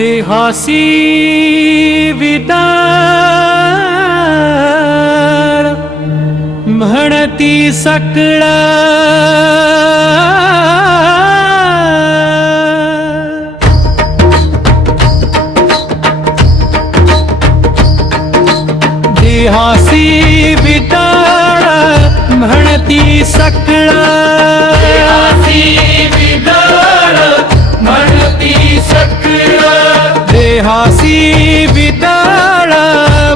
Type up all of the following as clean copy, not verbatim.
देहासी विदार म्हणती सकळ देहासी विदार म्हणती सकळ देहासी विदार म्हणती सकळ देहासी विदाळ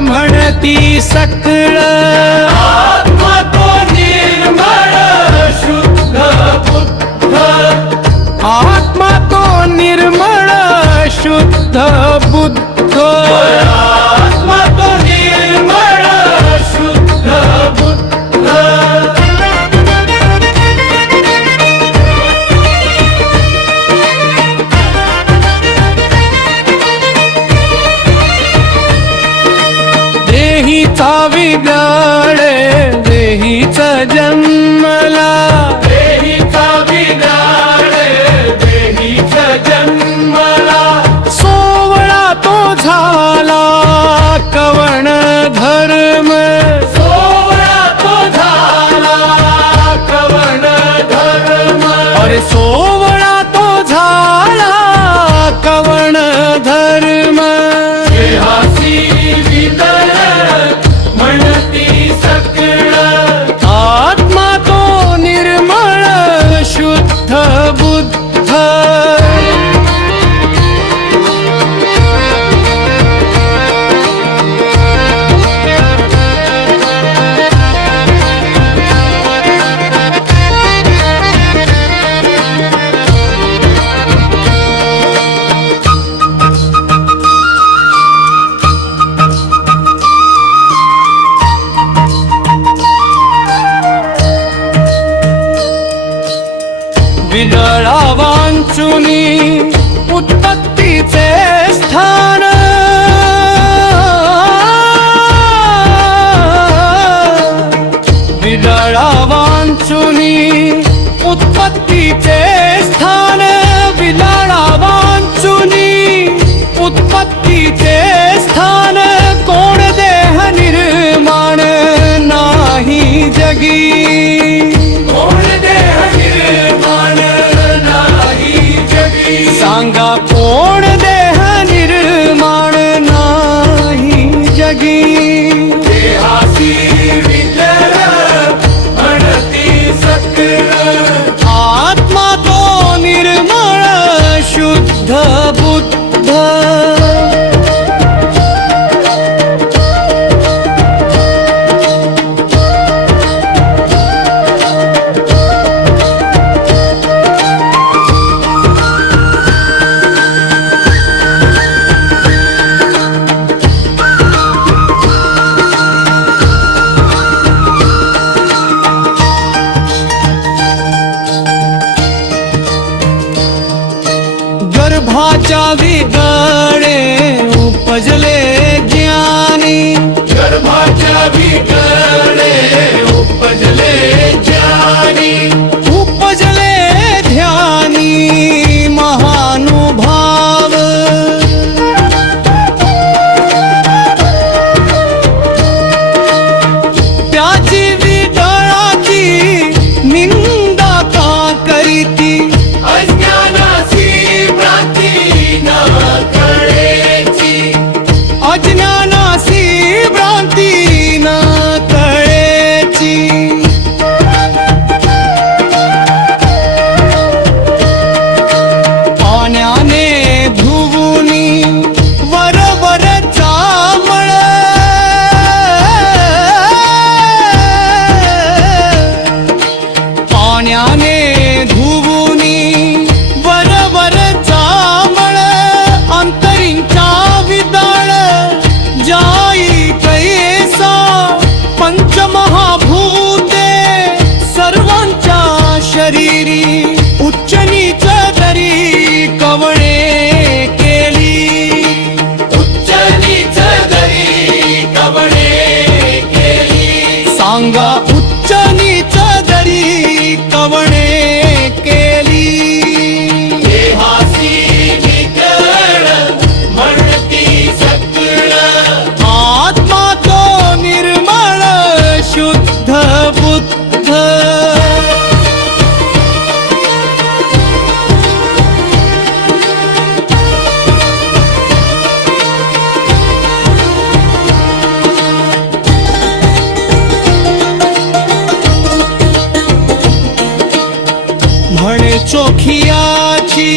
म्हणती सकळ आत्मा तो निर्मळ शुद्ध बुद्ध आत्मा तो निर्मळ शुद्ध बुद्ध आत्मा तो निर्मळ शुद्ध बुद्ध देहीचा विदाळ देहीचा जन्मला देहीचा विदाळ देहीचा जन्मला सोवळा तो झाला कवण धर्म सोवळा तो झाला कवण धर्म अरे सोवळा तो झाला कवण धर्म देहासी विदार म्हणती सकळ आत्मा तो निर्मळ शुद्ध बुद्ध विदळा वांचुनी उत्पत्तीचे स्थान विदळा वांचुनी उत्पत्तीचे स्थान विदळा वांचुनी उत्पत्तीचे स्थान कोण देह निर्माण नाही जगी कोण देह निर्माण नाही जगी सांगा कोण देह निर्माण नाही जगी देहासी विदार म्हणती सकळ आत्मा तो निर्मळ शुद्ध बुद्ध गर्भाच्या विदळे उपजले ज्ञानी गर्भाच्या विदळे उपजले ज्ञानी उपजले ध्यानी महानुभाव त्याची विदळाची निंदा का करीती अज्ञानासी भ्रांती न चोखियाची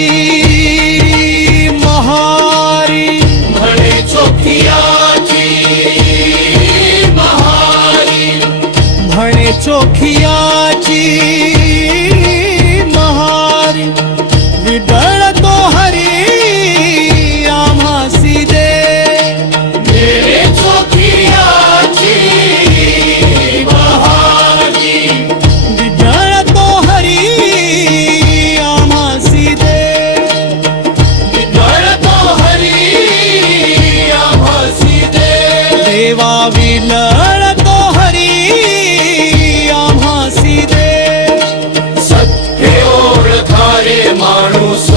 महारी म्हणे चोखियाची महारी म्हणे चोखियाची महारी विदळ तो हरी आम्हासी दे मेरे चोखियाची महारी विदळ तो हरी आम्हासी दे विदळतो हरी आम्हासी दे देवा विलळ तो हरी आम्हासी दे सत्य ओळखारे माणूस